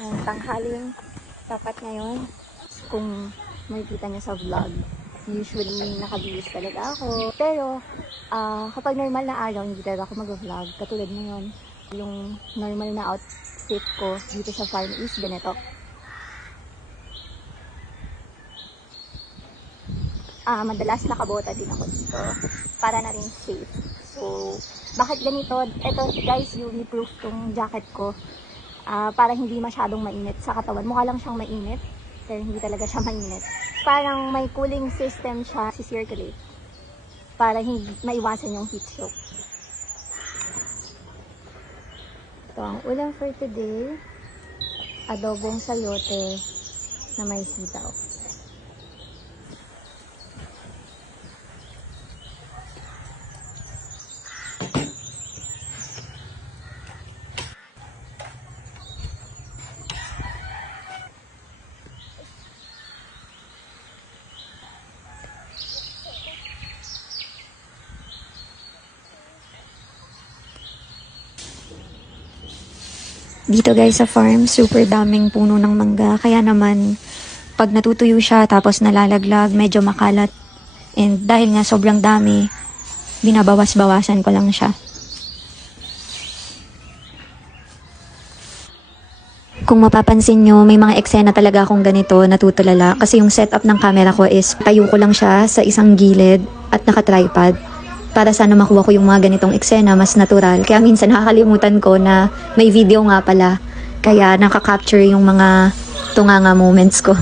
Ang tanghaling tapat ngayon. Kung makikita niyo sa vlog, usually nakabihis talaga ako. Pero kapag normal na araw, hindi talaga ako mag-vlog. Katulad ngayon, yung normal na outfit ko dito sa farm is ganito. Madalas nakabota din ako dito para na rin safe. So, bakit ganito? Ito guys, UV proof tong jacket ko. Para hindi masyadong mainit sa katawan. Mukha lang siyang mainit, pero hindi talaga siya mainit. Parang may cooling system siya si-circulate para hindi maiwasan yung heat stroke. Ito ang ulam for today. Adobong sayote na may sitaw. Dito guys sa farm, super daming puno ng mangga. Kaya naman, pag natutuyo siya tapos nalalaglag, medyo makalat. And dahil nga sobrang dami, binabawas-bawasan ko lang siya. Kung mapapansin nyo, may mga eksena talaga akong ganito, natutulala. Kasi yung setup ng camera ko is, tayo ko lang siya sa isang gilid at naka-tripod. Para sana makuha ko yung mga ganitong eksena, mas natural. Kaya minsan nakakalimutan ko na may video nga pala. Kaya nakaka-capture yung mga tunganga moments ko.